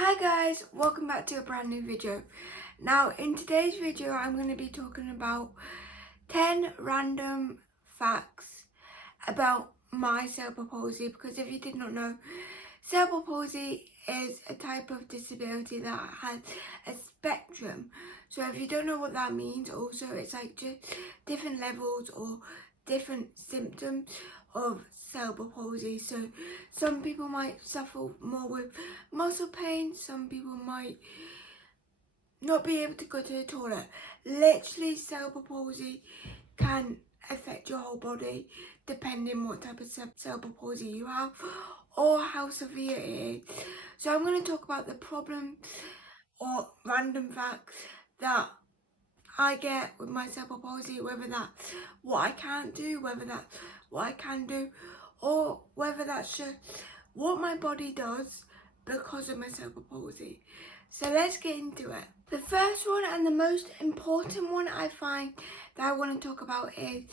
Hi guys, welcome back to a brand new video. Now in today's video I'm going to be talking about 10 random facts about my cerebral palsy, because if you did not know, cerebral palsy is a type of disability that has a spectrum. So if you don't know what that means, also it's like just different levels or different symptoms of cerebral palsy. So some people might suffer more with muscle pain, some people might not be able to go to the toilet. Literally, cerebral palsy can affect your whole body depending what type of cerebral palsy you have or how severe it is. So I'm going to talk about the problem or random facts that I get with my cerebral palsy, whether that's what I can't do, whether that's what I can do, or whether that's just what my body does because of my cerebral palsy. So let's get into it. The first one and the most important one I find that I want to talk about is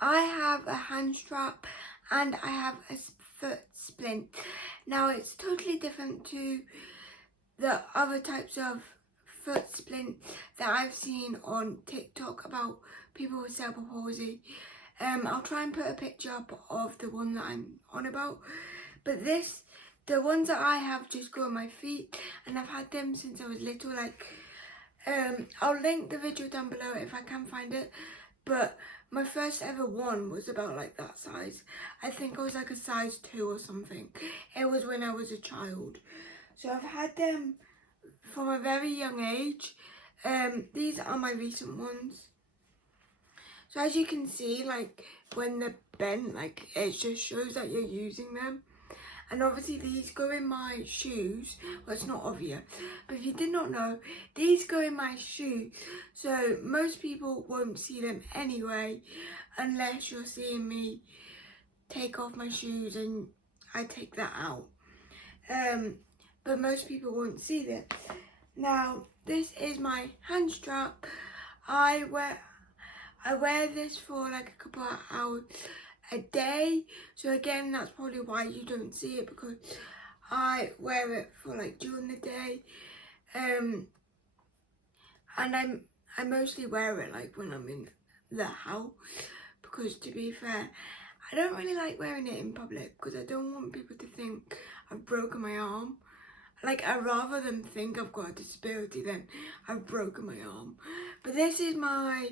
I have a hand strap and I have a foot splint. Now it's totally different to the other types of foot splint that I've seen on TikTok about people with cerebral palsy. I'll try and put a picture up of the one that I'm on about, but the ones that I have just go on my feet, and I've had them since I was little. I'll link the video down below if I can find it, but my first ever one was about like that size. I think I was like a size 2 or something. It was when I was a child. So I've had them from a very young age. These are my recent ones. So as you can see, like when they're bent, like it just shows that you're using them. And obviously these go in my shoes. Well, it's not obvious, but if you did not know, these go in my shoes. So most people won't see them anyway, unless you're seeing me take off my shoes and I take that out. But most people won't see this. Now, this is my hand strap. I wear this for like a couple of hours a day. So again, that's probably why you don't see it, because I wear it for like during the day. And I mostly wear it like when I'm in the house, because to be fair, I don't really like wearing it in public because I don't want people to think I've broken my arm. Like, I'd rather them think I've got a disability than I've broken my arm. But this is my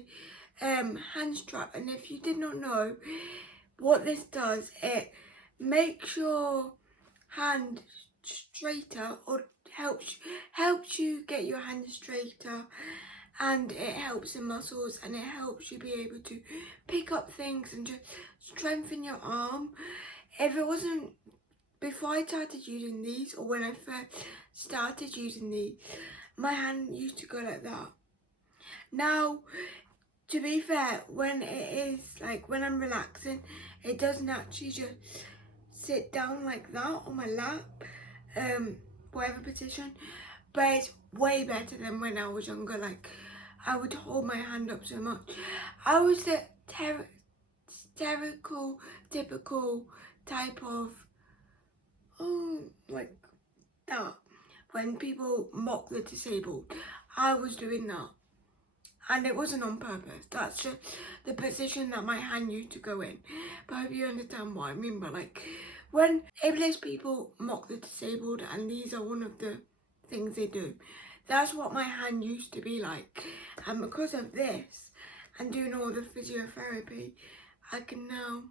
hand strap, and if you did not know what this does, it makes your hand straighter, or helps you get your hand straighter, and it helps the muscles, and it helps you be able to pick up things and just strengthen your arm. If it wasn't, before I started using these, or when I first started using these, my hand used to go like that. Now, to be fair, when it is like when I'm relaxing, it doesn't actually just sit down like that on my lap, whatever position, but it's way better than when I was younger. Like, I would hold my hand up so much. I was the typical type of like that. When people mock the disabled, I was doing that, and it wasn't on purpose. That's just the position that my hand used to go in. But I hope you understand what I mean by, like, when ableist people mock the disabled, and these are one of the things they do, that's what my hand used to be like. And because of this and doing all the physiotherapy, I can now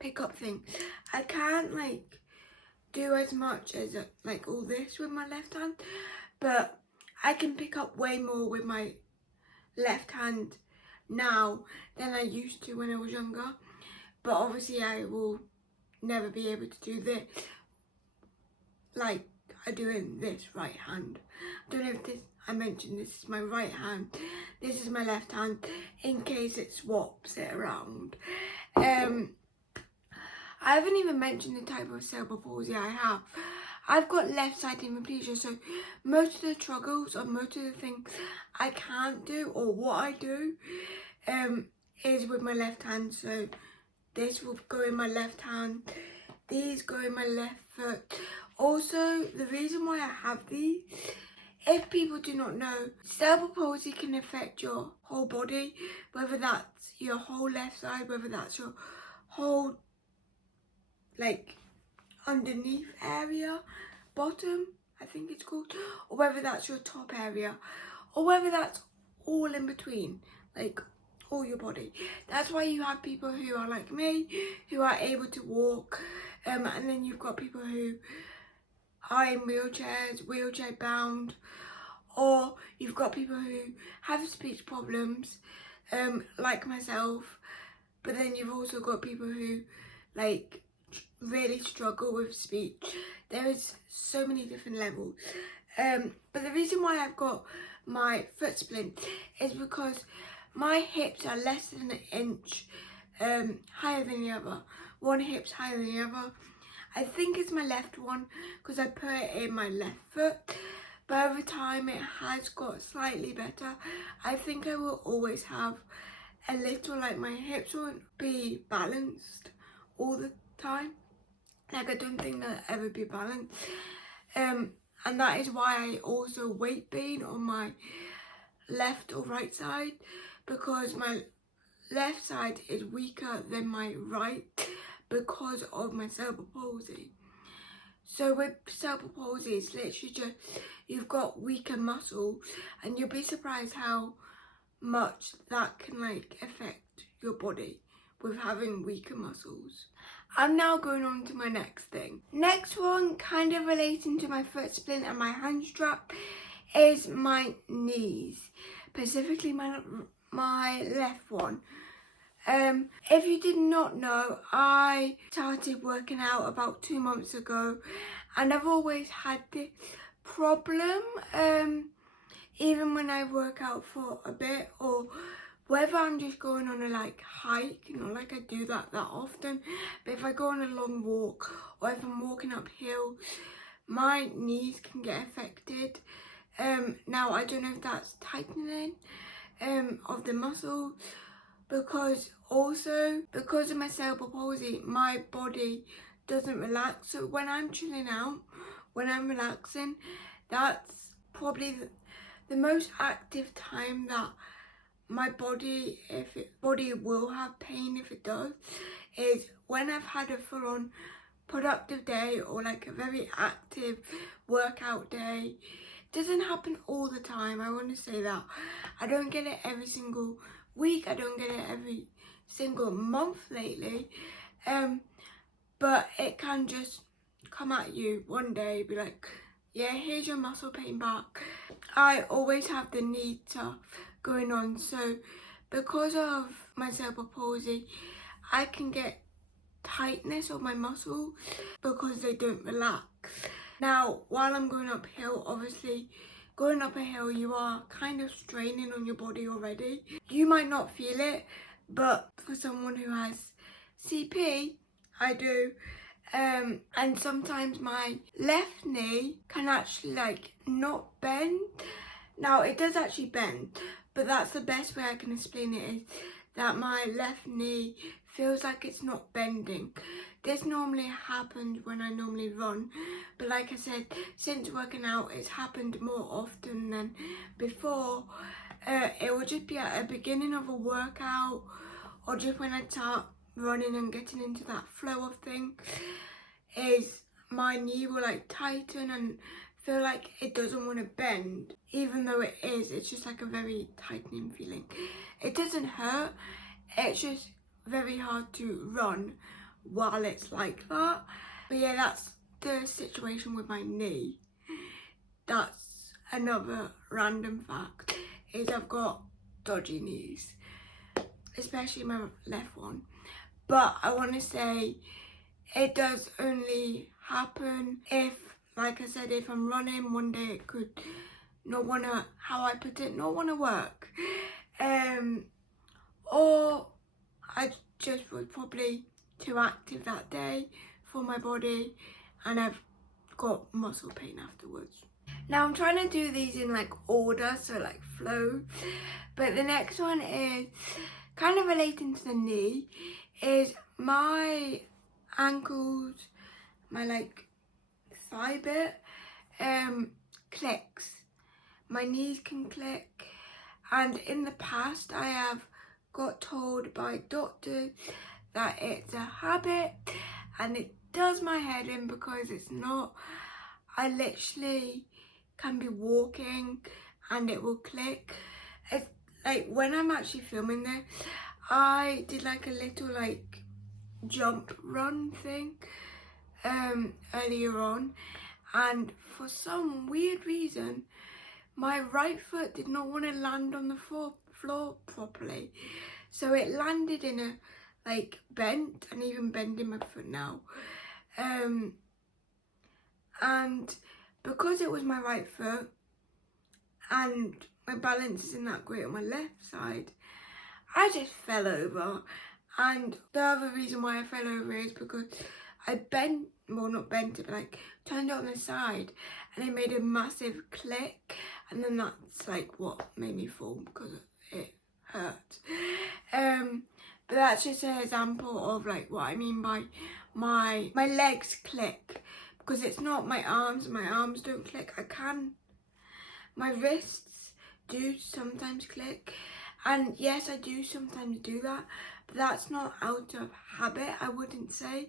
pick up things. I can't like do as much as like all this with my left hand, but I can pick up way more with my left hand now than I used to when I was younger. But obviously I will never be able to do this like I do in this right hand. I don't know if I mentioned this is my right hand, this is my left hand, in case it swaps it around. I haven't even mentioned the type of cerebral palsy I have. I've got left side hemiplegia, so most of the struggles or most of the things I can't do, or what I do, is with my left hand. So this will go in my left hand, these go in my left foot. Also, the reason why I have these, if people do not know, cerebral palsy can affect your whole body, whether that's your whole left side, whether that's your whole like underneath area, bottom I think it's called, or whether that's your top area, or whether that's all in between, like all your body. That's why you have people who are like me, who are able to walk, and then you've got people who are in wheelchairs, wheelchair bound, or you've got people who have speech problems, like myself, but then you've also got people who like really struggle with speech. There is so many different levels, but the reason why I've got my foot splint is because my hips are less than an inch higher than the other. One hip's higher than the other. I think it's my left one because I put it in my left foot, but over time it has got slightly better. I think I will always have a little, like my hips won't be balanced all the time. Like I don't think they'll ever be balanced. And that is why I also weight gain on my left or right side, because my left side is weaker than my right because of my cerebral palsy. So with cerebral palsy, it's literally just you've got weaker muscle, and you'll be surprised how much that can like affect your body with having weaker muscles. I'm now going on to my next thing. Next one, kind of relating to my foot splint and my hand strap, is my knees, specifically my left one. If you did not know, I started working out about 2 months ago, and I've always had this problem, even when I work out for a bit, or whether I'm just going on a like hike, not like I do that often, but if I go on a long walk or if I'm walking uphill, my knees can get affected. Now I don't know if that's tightening of the muscle, because of my cerebral palsy, my body doesn't relax. So when I'm chilling out, when I'm relaxing, that's probably the most active time that my body, body will have pain if it does, is when I've had a full-on productive day or like a very active workout day. It doesn't happen all the time, I want to say that. I don't get it every single week, I don't get it every single month lately, but it can just come at you one day, be like, yeah, here's your muscle pain back. I always have the knee stuff going on, so because of my cerebral palsy, I can get tightness of my muscles because they don't relax. Now, while I'm going uphill, obviously, going up a hill, you are kind of straining on your body already. You might not feel it, but for someone who has CP, I do. And sometimes my left knee can actually like not bend. Now it does actually bend, but that's the best way I can explain it, is that my left knee feels like it's not bending. This normally happens when I normally run, but like I said, since working out, it's happened more often than before. It will just be at the beginning of a workout, or just when I start running and getting into that flow of things, is my knee will like tighten and feel like it doesn't want to bend, even though it is. It's just like a very tightening feeling. It doesn't hurt, it's just very hard to run while it's like that. But yeah, that's the situation with my knee. That's another random fact, is I've got dodgy knees, especially my left one. But I want to say it does only happen if, like I said, if I'm running one day, it could not want to, how I put it, not want to work. Or I just was probably too active that day for my body, and I've got muscle pain afterwards. Now I'm trying to do these in like order, so like flow, but the next one is kind of relating to the knee, is my ankles, my like thigh bit, clicks. My knees can click, and in the past I have got told by doctors that it's a habit and it does my head in because it's not. I literally can be walking and it will click. It's like when I'm actually filming this, I did like a little like jump run thing earlier on, and for some weird reason my right foot did not want to land on the floor properly, so it landed in a like bent, and even bending my foot now, and because it was my right foot and my balance isn't that great on my left side, I just fell over. And the other reason why I fell over is because I bent, well not bent it, but like turned it on the side, and it made a massive click, and then that's like what made me fall because it hurt. But that's just an example of like what I mean by my legs click, because it's not my arms don't click. My wrists do sometimes click, and yes, I do sometimes do that, but that's not out of habit, I wouldn't say.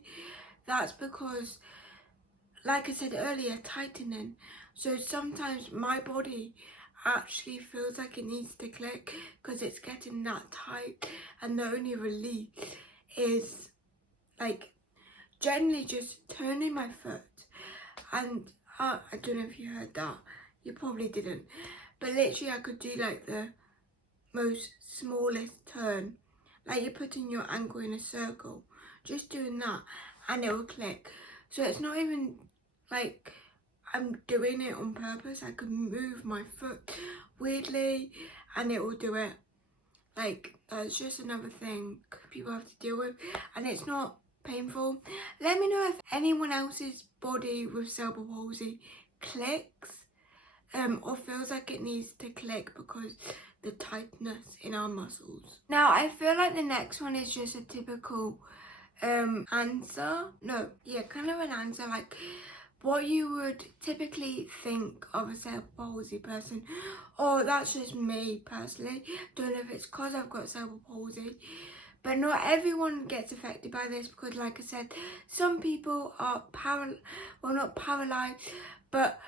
That's because, like I said earlier, tightening. So sometimes my body actually feels like it needs to click because it's getting that tight, and the only relief is like generally just turning my foot. And I don't know if you heard that, you probably didn't, but literally I could do like the most smallest turn, like you're putting your ankle in a circle, just doing that and it will click. So it's not even like I'm doing it on purpose. I could move my foot weirdly and it will do it. Like that's just another thing people have to deal with, and it's not painful. Let me know if anyone else's body with cerebral palsy clicks or feels like it needs to click because the tightness in our muscles. Now I feel like the next one is just a typical answer. No, yeah, kind of an answer, like what you would typically think of a cerebral palsy person, or that's just me personally. Don't know if it's because I've got cerebral palsy, but not everyone gets affected by this, because like I said, some people are not paralyzed, but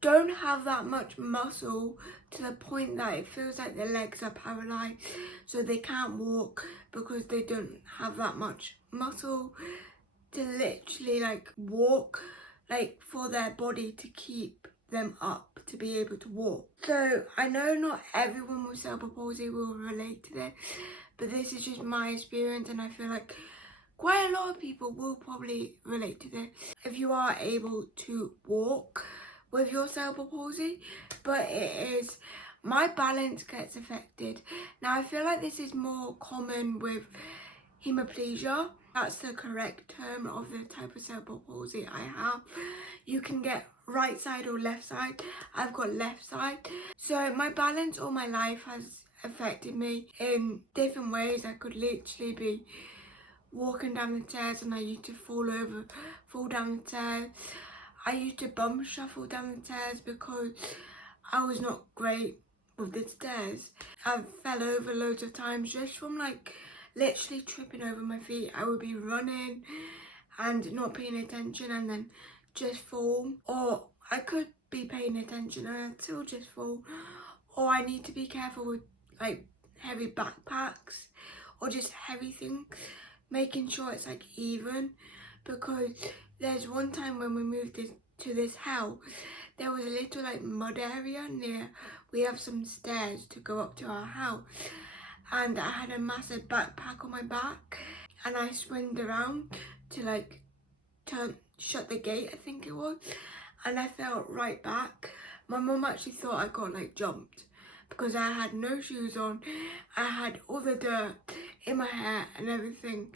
don't have that much muscle to the point that it feels like their legs are paralyzed, so they can't walk because they don't have that much muscle to literally like walk, like for their body to keep them up to be able to walk. So I know not everyone with cerebral palsy will relate to this, but this is just my experience, and I feel like quite a lot of people will probably relate to this if you are able to walk with your cerebral palsy. But it is, my balance gets affected. Now I feel like this is more common with hemiplegia. That's the correct term of the type of cerebral palsy I have. You can get right side or left side. I've got left side. So my balance all my life has affected me in different ways. I could literally be walking down the stairs and I used to fall down the stairs. I used to bum shuffle down the stairs because I was not great with the stairs. I fell over loads of times just from like literally tripping over my feet. I would be running and not paying attention and then just fall, or I could be paying attention and I'd still just fall. Or I need to be careful with like heavy backpacks or just heavy things, making sure it's like even, because there's one time when we moved to this house, there was a little like mud area near, we have some stairs to go up to our house, and I had a massive backpack on my back and I swung around to like shut the gate, I think it was, and I fell right back. My mum actually thought I got like jumped because I had no shoes on. I had all the dirt in my hair and everything.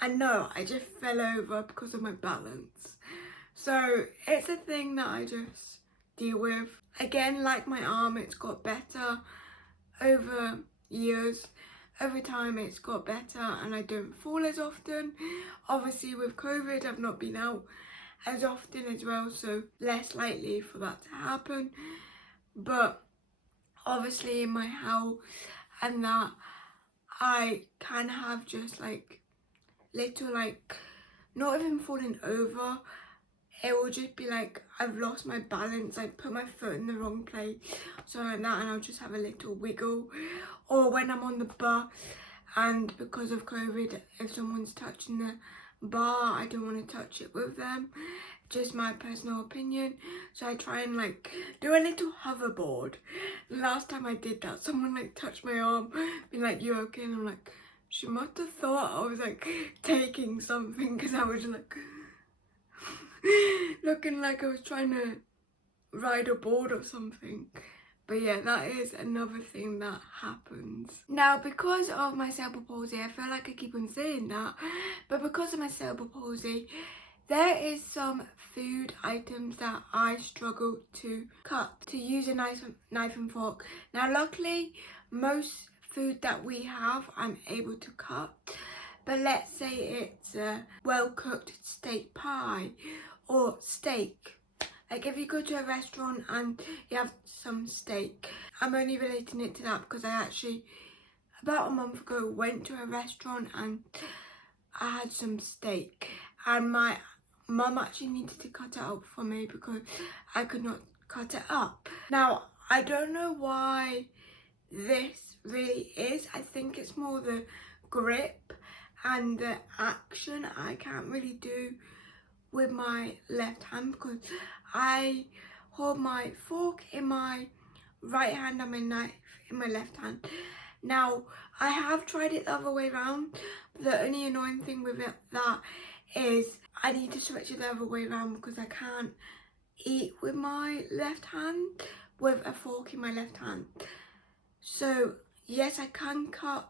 And no, I just fell over because of my balance. So it's a thing that I just deal with. Again, like my arm, it's got better over years. Over time it's got better and I don't fall as often. Obviously with COVID I've not been out as often as well, so less likely for that to happen. But obviously in my house and that, I can have just like little, like, not even falling over, it will just be like I've lost my balance, I put my foot in the wrong place, something like that, and I'll just have a little wiggle. Or when I'm on the bus, and because of COVID, if someone's touching the bar, I don't want to touch it with them, just my personal opinion, so I try and like do a little hoverboard. Last time I did that, someone like touched my arm, being like, "You okay?" And I'm like, she must have thought I was like taking something, because I was like looking like I was trying to ride a board or something. But yeah, that is another thing that happens. Now, because of my cerebral palsy, I feel like I keep on saying that, but because of my cerebral palsy, there is some food items that I struggle to cut, to use a knife and fork. Now, luckily, most food that we have, I'm able to cut. But let's say it's a well-cooked steak pie or steak. Like if you go to a restaurant and you have some steak, I'm only relating it to that because I actually, about a month ago, went to a restaurant and I had some steak. And my mum actually needed to cut it up for me because I could not cut it up. Now, I don't know why this really is. I think it's more the grip and the action I can't really do with my left hand, because I hold my fork in my right hand and my knife in my left hand. Now, I have tried it the other way around, but the only annoying thing with it that is I need to switch it the other way around because I can't eat with my left hand with a fork in my left hand. So yes, I can cut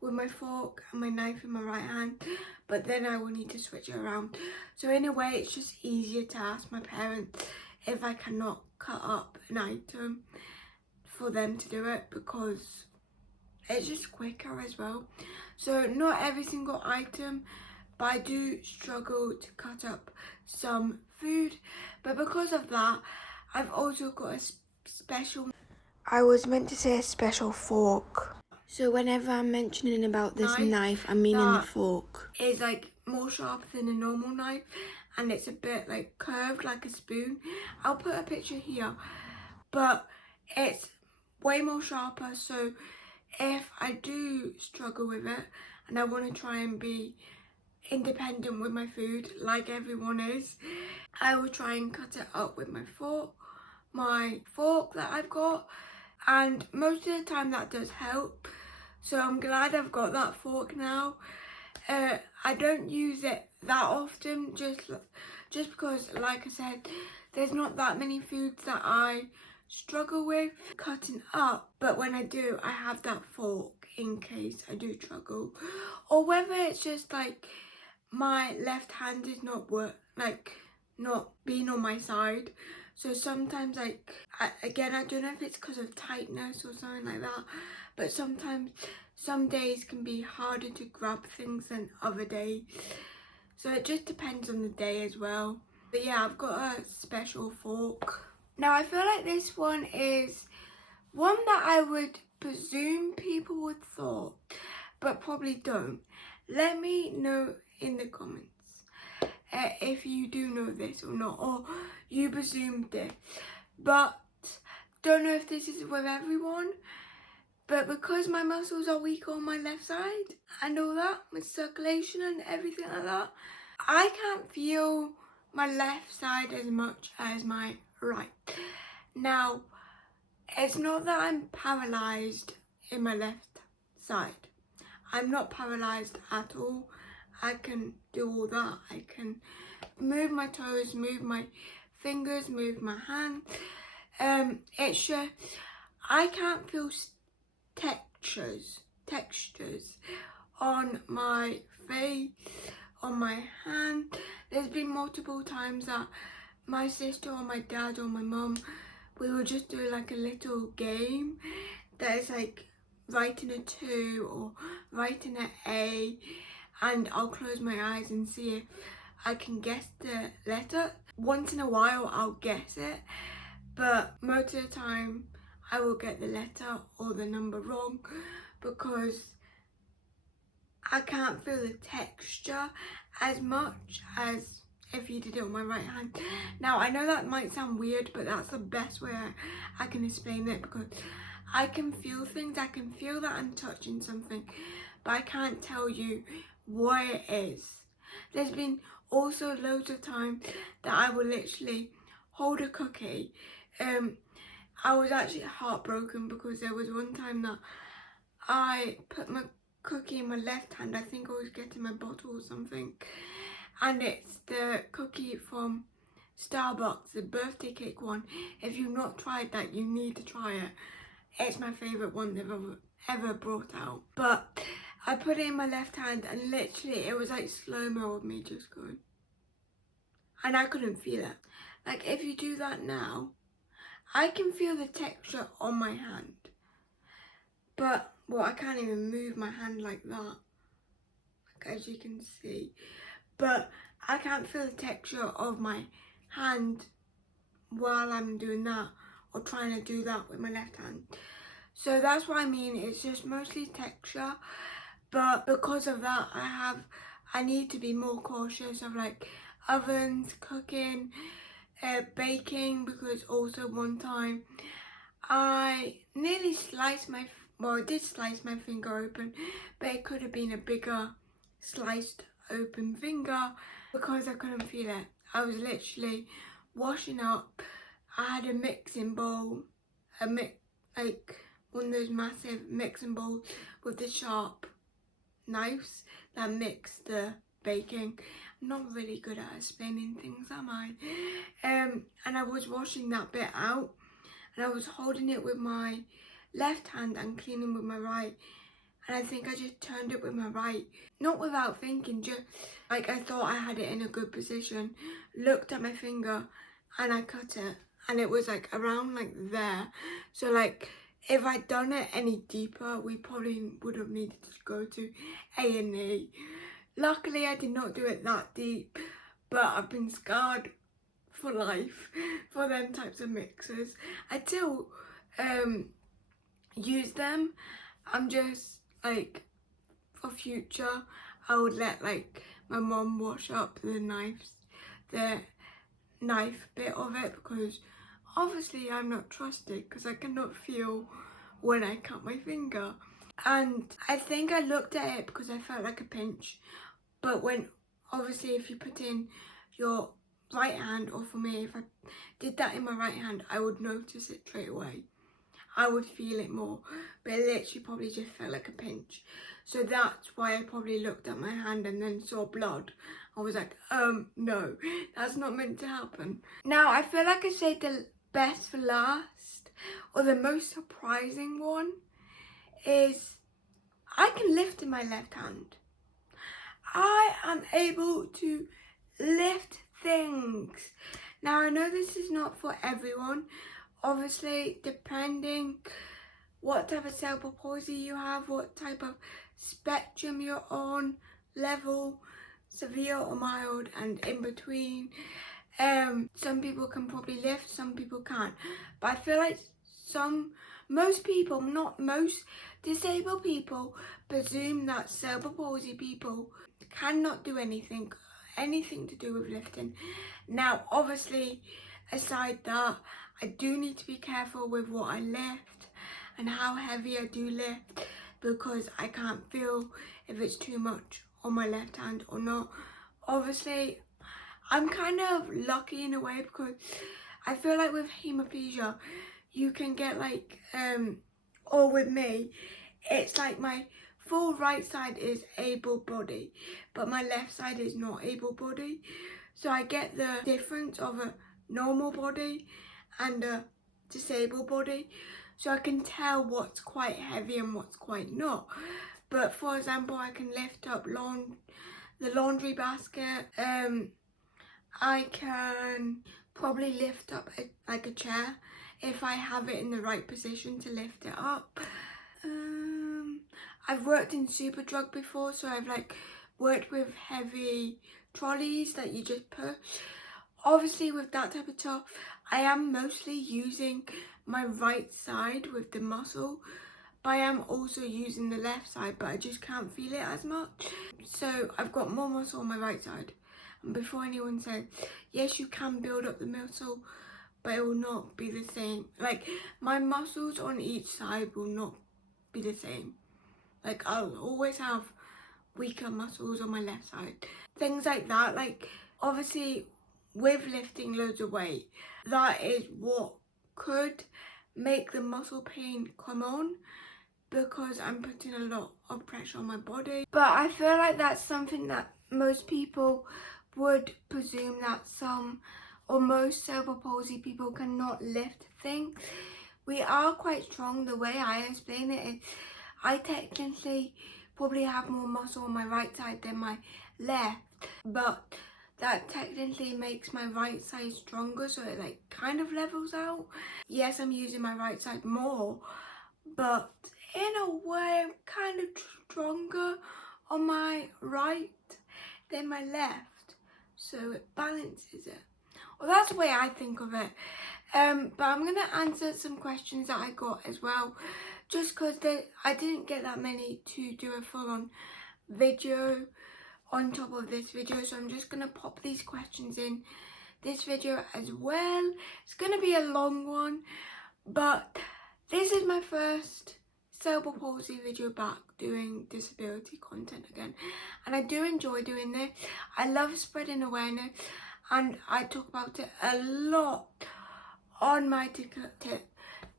with my fork and my knife in my right hand, but then I will need to switch it around. So in a way, it's just easier to ask my parents if I cannot cut up an item for them to do it, because it's just quicker as well. So not every single item, but I do struggle to cut up some food. But because of that, I've also got a special, I was meant to say a special fork. So whenever I'm mentioning about this knife, I'm meaning the fork. It's like more sharp than a normal knife, and it's a bit like curved like a spoon. I'll put a picture here, but it's way more sharper. So if I do struggle with it and I want to try and be independent with my food like everyone is, I will try and cut it up with my fork that I've got, and most of the time that does help. So I'm glad I've got that fork now. I don't use it that often, just because, like I said, there's not that many foods that I struggle with cutting up, but when I do, I have that fork in case I do struggle, or whether it's just like my left hand is not being on my side. So sometimes, like, again, I don't know if it's because of tightness or something like that, but sometimes some days can be harder to grab things than other days. So it just depends on the day as well. But yeah, I've got a special fork. Now I feel like this one is one that I would presume people would thought, but probably don't. Let me know in the comments if you do know this or not, or you presumed this. But don't know if this is with everyone, but because my muscles are weak on my left side and all that, with circulation and everything like that, I can't feel my left side as much as my right. Now, it's not that I'm paralysed in my left side. I'm not paralysed at all. I can do all that. I can move my toes, move my fingers, move my hand. It's just, I can't feel textures on my face, on my hand. There's been multiple times that my sister or my dad or my mum, we will just do like a little game that is like writing a 2 or writing an A, and I'll close my eyes and see if I can guess the letter. Once in a while I'll guess it, but most of the time I will get the letter or the number wrong because I can't feel the texture as much as if you did it on my right hand. Now I know that might sound weird, but that's the best way I can explain it, because I can feel things. I can feel that I'm touching something, but I can't tell you what it is. There's been also loads of times that I will literally hold a cookie. I was actually heartbroken because there was one time that I put my cookie in my left hand. I think I was getting my bottle or something, and it's the cookie from Starbucks, the birthday cake one. If you've not tried that, you need to try it. It's my favourite one they've ever brought out. But I put it in my left hand and literally it was like slow-mo of me just going. And I couldn't feel it. Like if you do that now, I can feel the texture on my hand. But, well, I can't even move my hand like that, like as you can see. But I can't feel the texture of my hand while I'm doing that or trying to do that with my left hand. So that's what I mean, it's just mostly texture. But because of that, I need to be more cautious of like ovens, cooking, baking, because also one time I nearly sliced my, well, I did slice my finger open, but it could have been a bigger sliced open finger because I couldn't feel it. I was literally washing up. I had a mixing bowl, like one of those massive mixing bowls with the sharp knives that mix the baking. I'm not really good at explaining things, am I? And I was washing that bit out, and I was holding it with my left hand and cleaning with my right, and I think I just turned it with my right, not without thinking, just like I thought I had it in a good position, looked at my finger and I cut it, and it was like around like there. So like if I'd done it any deeper, we probably would have needed to go to A&E. Luckily I did not do it that deep, but I've been scarred for life for them types of mixers. I still use them. I'm just like, for future I would let like my mom wash up the knife bit of it, because obviously I'm not trusted because I cannot feel when I cut my finger. And I think I looked at it because I felt like a pinch, but when obviously if you put in your right hand, or for me if I did that in my right hand, I would notice it straight away. I would feel it more, but it literally probably just felt like a pinch. So that's why I probably looked at my hand and then saw blood. I was like, no, that's not meant to happen. Now, I feel like I saved the best for last, or the most surprising one, is I can lift in my left hand. I am able to lift things. Now, I know this is not for everyone. Obviously, depending what type of cerebral palsy you have, what type of spectrum you're on, level, severe or mild, and in between. Some people can probably lift, some people can't. But I feel like most people, not most disabled people, presume that cerebral palsy people cannot do anything to do with lifting. Now, obviously, aside that, I do need to be careful with what I lift and how heavy I do lift, because I can't feel if it's too much on my left hand or not. Obviously, I'm kind of lucky in a way, because I feel like with hemiplegia, you can get like, or with me, it's like my full right side is able body, but my left side is not able body. So I get the difference of a normal body and a disabled body. So I can tell what's quite heavy and what's quite not. But for example, I can lift up the laundry basket. I can probably lift up like a chair if I have it in the right position to lift it up. I've worked in Superdrug before, so I've like worked with heavy trolleys that you just push. Obviously with that type of top, I am mostly using my right side with the muscle, but I am also using the left side, but I just can't feel it as much. So I've got more muscle on my right side. And before anyone says, yes, you can build up the muscle, but it will not be the same. Like, my muscles on each side will not be the same. Like, I'll always have weaker muscles on my left side. Things like that, like, obviously with lifting loads of weight, that is what could make the muscle pain come on, because I'm putting a lot of pressure on my body. But I feel like that's something that most people would presume that some or most cerebral palsy people cannot lift things. We are quite strong. The way I explain it is I technically probably have more muscle on my right side than my left, but that technically makes my right side stronger, so it like kind of levels out. Yes, I'm using my right side more, but in a way I'm kind of stronger on my right than my left, so it balances it. Well, that's the way I think of it. But I'm going to answer some questions that I got as well, just because I didn't get that many to do a full-on video on top of this video, so I'm just going to pop these questions in this video as well. It's going to be a long one, but this is my first cerebral palsy video back doing disability content again, and I do enjoy doing this. I love spreading awareness, and I talk about it a lot on my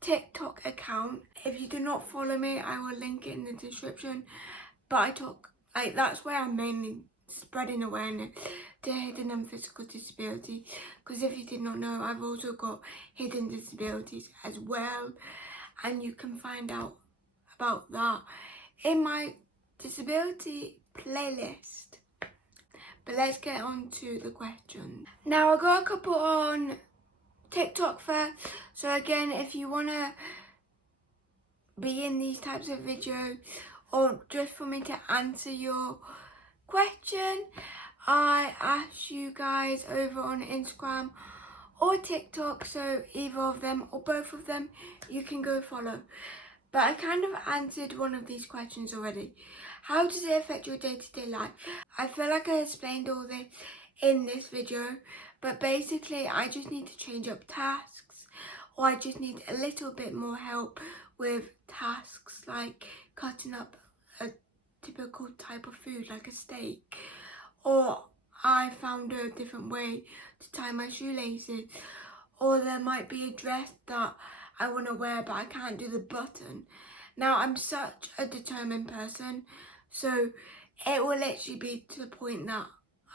TikTok account. If you do not follow me, I will link it in the description, but I talk, like, that's where I'm mainly spreading awareness to hidden and physical disability, because if you did not know, I've also got hidden disabilities as well, and you can find out about that in my disability playlist. But let's get on to the questions. Now, I got a couple on TikTok first, so again, if you want to be in these types of videos, or just for me to answer your question, I asked you guys over on Instagram or TikTok, so either of them or both of them you can go follow. But I kind of answered one of these questions already. How does it affect your day-to-day life? I feel like I explained all this in this video, but basically I just need to change up tasks, or I just need a little bit more help with tasks like cutting up a typical type of food like a steak, or I found a different way to tie my shoelaces, or there might be a dress that I want to wear but I can't do the button. Now, I'm such a determined person, so it will literally be to the point that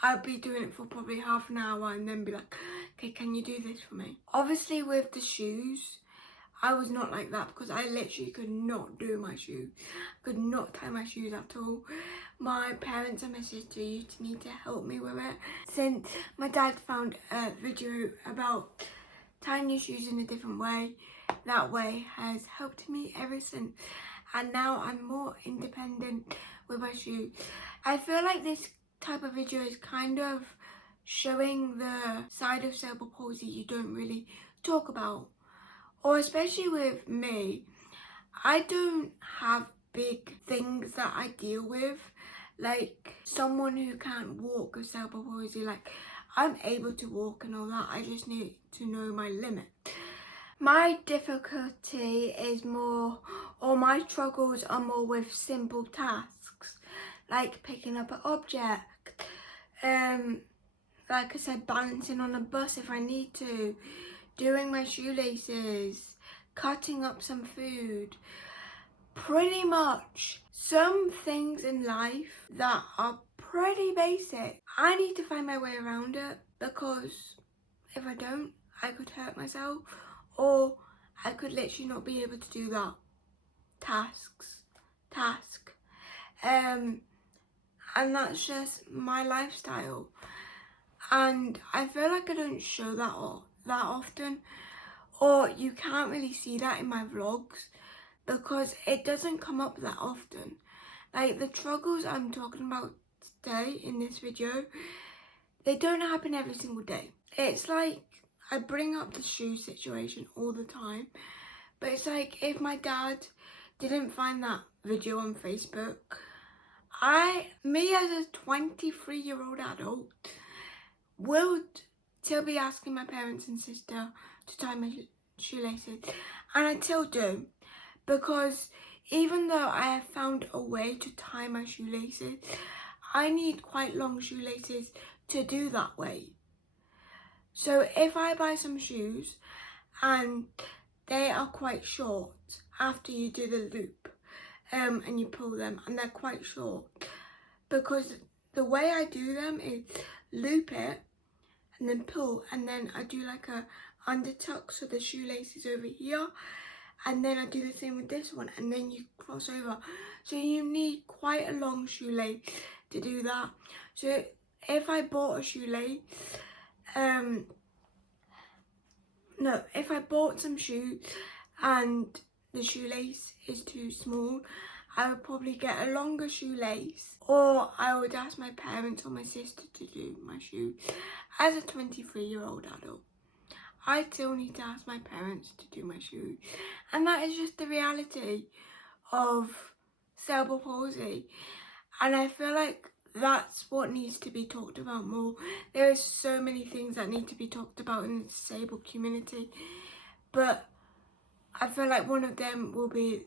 I'll be doing it for probably half an hour and then be like, okay, can you do this for me? Obviously with the shoes, I was not like that, because I literally could not do my shoes. Could not tie my shoes at all. My parents and my sister used to need to help me with it. Since my dad found a video about tying your shoes in a different way, that way has helped me ever since. And now I'm more independent with my shoes. I feel like this type of video is kind of showing the side of cerebral palsy you don't really talk about. Or especially with me, I don't have big things that I deal with, like someone who can't walk with cerebral palsy. Like, I'm able to walk and all that, I just need to know my limit. My difficulty is more, or my struggles are more with simple tasks, like picking up an object, like I said, balancing on a bus if I need to, doing my shoelaces, cutting up some food. Pretty much some things in life that are pretty basic. I need to find my way around it, because if I don't, I could hurt myself, or I could literally not be able to do that task. And that's just my lifestyle. And I feel like I don't show that often, or you can't really see that in my vlogs, because it doesn't come up that often. Like, the struggles I'm talking about today in this video, they don't happen every single day. It's like I bring up the shoe situation all the time, but it's like if my dad didn't find that video on Facebook, me as a 23-year-old adult would still be asking my parents and sister to tie my shoelaces, and I still do, because even though I have found a way to tie my shoelaces, I need quite long shoelaces to do that way. So if I buy some shoes and they are quite short after you do the loop and you pull them, and they're quite short, because the way I do them is loop it and then pull, and then I do like a undertuck, so the shoelace is over here, and then I do the same with this one, and then you cross over. So you need quite a long shoelace to do that. So if I bought a shoelace, if I bought some shoes and the shoelace is too small, I would probably get a longer shoelace, or I would ask my parents or my sister to do my shoes. As a 23-year-old adult, I still need to ask my parents to do my shoes, and that is just the reality of cerebral palsy. And I feel like that's what needs to be talked about more. There are so many things that need to be talked about in the disabled community, but I feel like one of them will be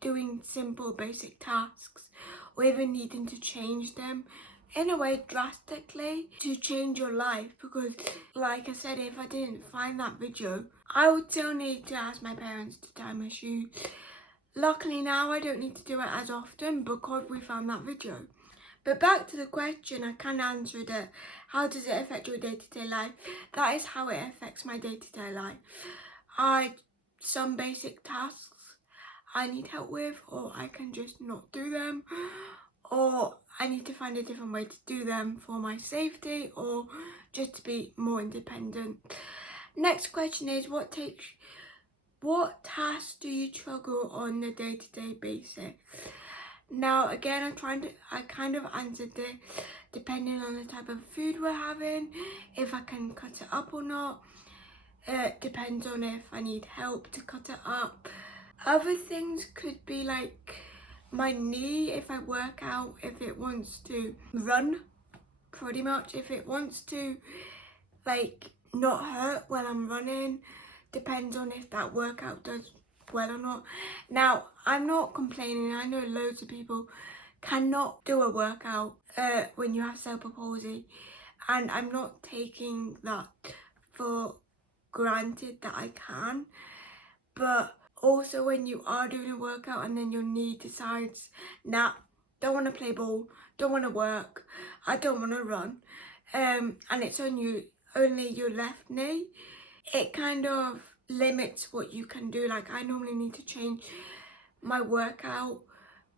doing simple basic tasks, or even needing to change them in a way drastically to change your life. Because like I said, if I didn't find that video, I would still need to ask my parents to tie my shoes. Luckily now I don't need to do it as often because we found that video. But back to the question, I kind of answered it. How does it affect your day-to-day life? That is how it affects my day-to-day life. Some basic tasks I need help with, or I can just not do them, or I need to find a different way to do them for my safety, or just to be more independent. Next question is, what tasks do you struggle on a day-to-day basis? Now again, I kind of answered this depending on the type of food we're having, if I can cut it up or not. It depends on if I need help to cut it up. Other things could be like my knee, if I work out, if it wants to run, pretty much. If it wants to like not hurt when I'm running, depends on if that workout does well or not. Now, I'm not complaining. I know loads of people cannot do a workout when you have cerebral palsy, and I'm not taking that for granted that I can. But also when you are doing a workout and then your knee decides, nah, don't want to play ball, don't want to work, I don't want to run, and it's only your left knee, it kind of limits what you can do. Like I normally need to change my workout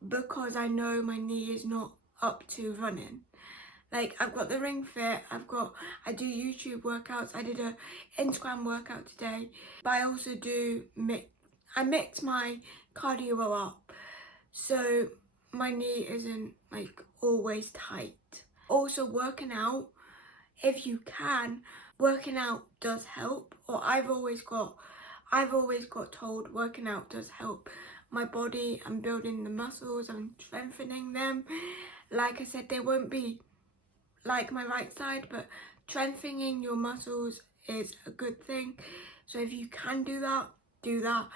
because I know my knee is not up to running. Like I've got the Ring Fit, I do YouTube workouts, I did a Instagram workout today, but I also I mix my cardio up, so my knee isn't like always tight. Also working out, if you can, working out does help, or I've always got told working out does help my body and building the muscles and strengthening them. Like I said, they won't be like my right side, but strengthening your muscles is a good thing. So if you can do that, do that.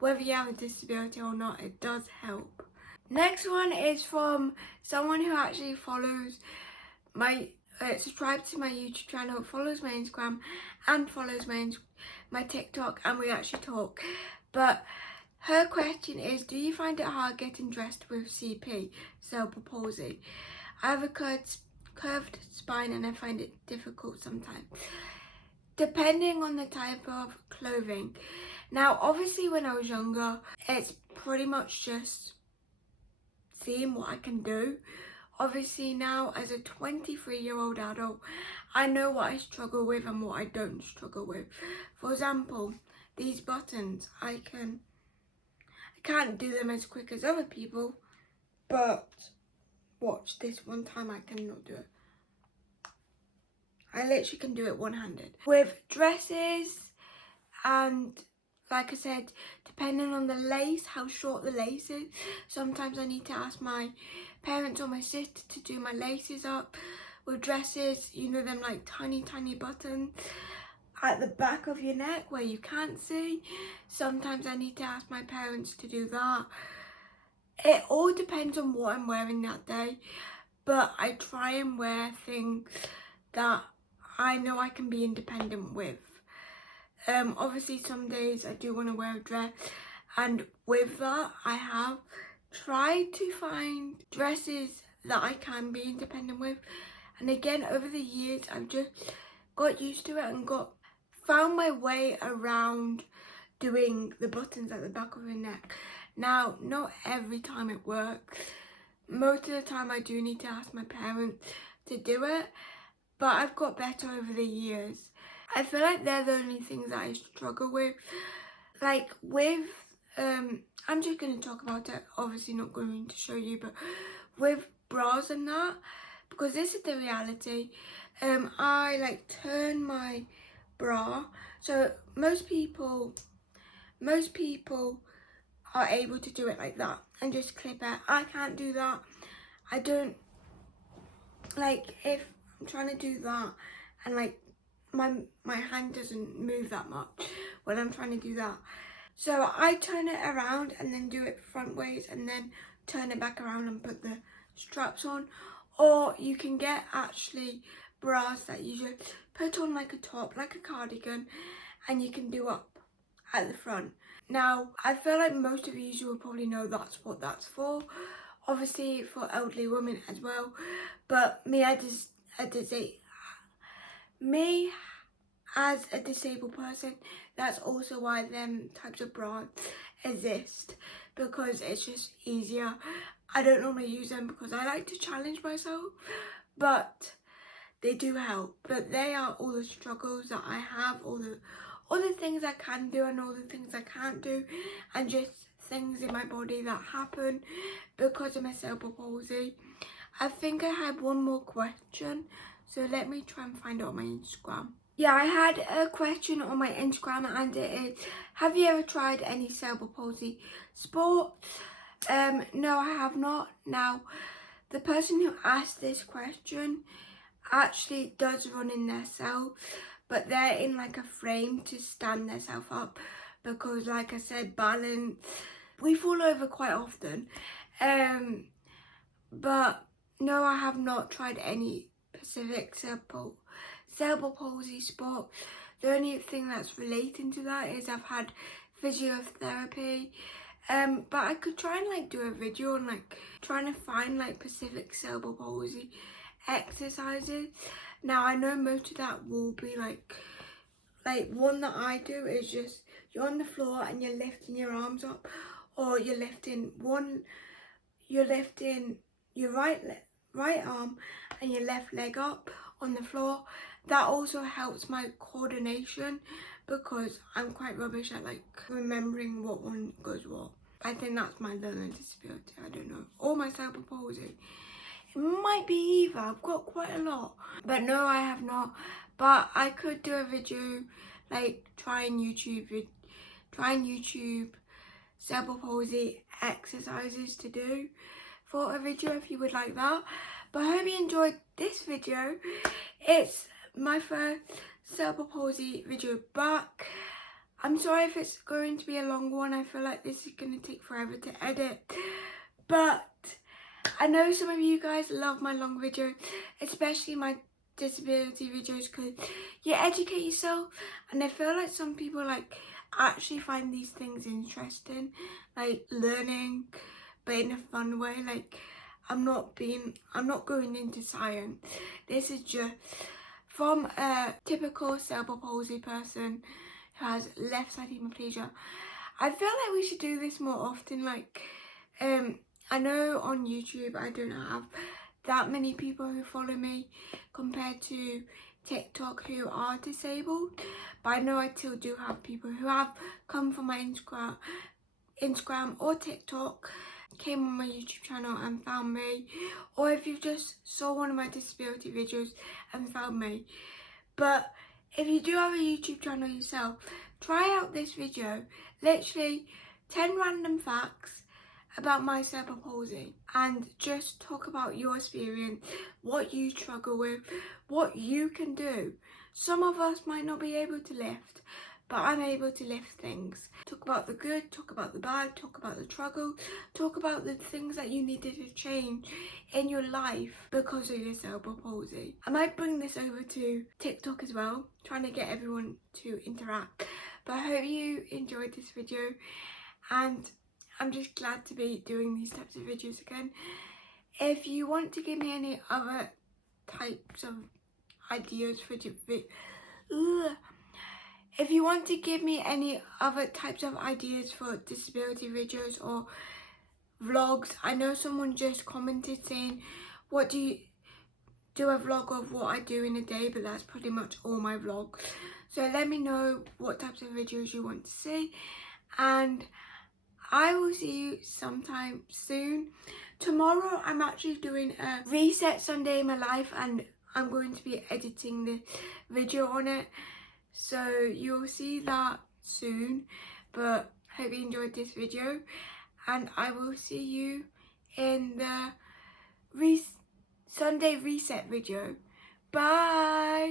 Whether you have a disability or not, it does help. Next one is from someone who actually follows subscribes to my YouTube channel, follows my Instagram and follows my TikTok, and we actually talk. But her question is, do you find it hard getting dressed with CP, cerebral palsy? I have a curved spine and I find it difficult sometimes. Depending on the type of clothing. Now obviously when I was younger, it's pretty much just seeing what I can do. Obviously now as a 23-year-old adult, I know what I struggle with and what I don't struggle with. For example, these buttons, I can't do them as quick as other people, but watch this one time I cannot do it. I literally can do it one-handed. With dresses, and like I said, depending on the lace, how short the lace is, sometimes I need to ask my parents or my sister to do my laces up. With dresses, you know, them like tiny buttons at the back of your neck where you can't see, sometimes I need to ask my parents to do that. It all depends on what I'm wearing that day, but I try and wear things that I know I can be independent with. Obviously some days I do want to wear a dress, and with that I have tried to find dresses that I can be independent with, and again over the years I've just got used to it and found my way around doing the buttons at the back of your neck. Now, not every time it works. Most of the time I do need to ask my parents to do it, but I've got better over the years. I feel like they're the only things that I struggle with. Like with, I'm just going to talk about it, obviously not going to show you, but with bras and that, because this is the reality, I like turn my bra, so most people are able to do it like that and just clip it. I can't do that. I don't, like, if I'm trying to do that and like my hand doesn't move that much when I'm trying to do that, so I turn it around and then do it front ways and then turn it back around and put the straps on. Or you can get actually bras that you just put on like a top, like a cardigan, and you can do up at the front. Now, I feel like most of you will probably know that's what that's for. Obviously for elderly women as well, but me as a disabled person, that's also why them types of bras exist, because it's just easier. I don't normally use them because I like to challenge myself, but they do help. But they are all the struggles that I have, all the things I can do and all the things I can't do, and just things in my body that happen because of my cerebral palsy. I think I had one more question, so let me try and find it on my Instagram. Yeah, I had a question on my Instagram, and it is, have you ever tried any cerebral palsy sport? No, I have not. Now, the person who asked this question actually does run in their cell, but they're in like a frame to stand themselves up, because like I said, balance, we fall over quite often. But no, I have not tried any specific cerebral palsy sport. The only thing that's relating to that is I've had physiotherapy, but I could try and like do a video on like trying to find like specific cerebral palsy exercises. Now I know most of that will be like one that I do is just you're on the floor and you're lifting your arms up, or you're lifting your right arm and your left leg up on the floor. That also helps my coordination, because I'm quite rubbish at like remembering what one goes what. I think that's my learning disability, I don't know, or my cerebral palsy. It might be either. I've got quite a lot, but no, I have not. But I could do a video, like try and YouTube cerebral palsy exercises to do for a video if you would like that. But I hope you enjoyed this video. It's my first cerebral palsy video back. I'm sorry if it's going to be a long one. I feel like this is going to take forever to edit, but I know some of you guys love my long videos, especially my disability videos, because you educate yourself, and I feel like some people like actually find these things interesting, like learning, but in a fun way. Like I'm not going into science. This is just from a typical cerebral palsy person who has left side hemiplegia. I feel like we should do this more often. Like I know on YouTube I don't have that many people who follow me compared to TikTok who are disabled, but I know I still do have people who have come from my Instagram or TikTok, came on my YouTube channel and found me, or if you just saw one of my disability videos and found me. But if you do have a YouTube channel yourself, try out this video. Literally 10 random facts about my cerebral palsy, and just talk about your experience, what you struggle with, what you can do. Some of us might not be able to lift, but I'm able to lift things. Talk about the good, talk about the bad, talk about the struggle, talk about the things that you needed to change in your life because of your cerebral palsy. I might bring this over to TikTok as well, trying to get everyone to interact. But I hope you enjoyed this video, and I'm just glad to be doing these types of videos again. If you want to give me any other types of ideas for if you want to give me any other types of ideas for disability videos or vlogs, I know someone just commented saying, what do you do, a vlog of what I do in a day, but that's pretty much all my vlogs. So let me know what types of videos you want to see, and I will see you sometime soon. Tomorrow I'm actually doing a reset Sunday in my life, and I'm going to be editing the video on it. So you'll see that soon. But hope you enjoyed this video, and I will see you in the Sunday reset video. Bye!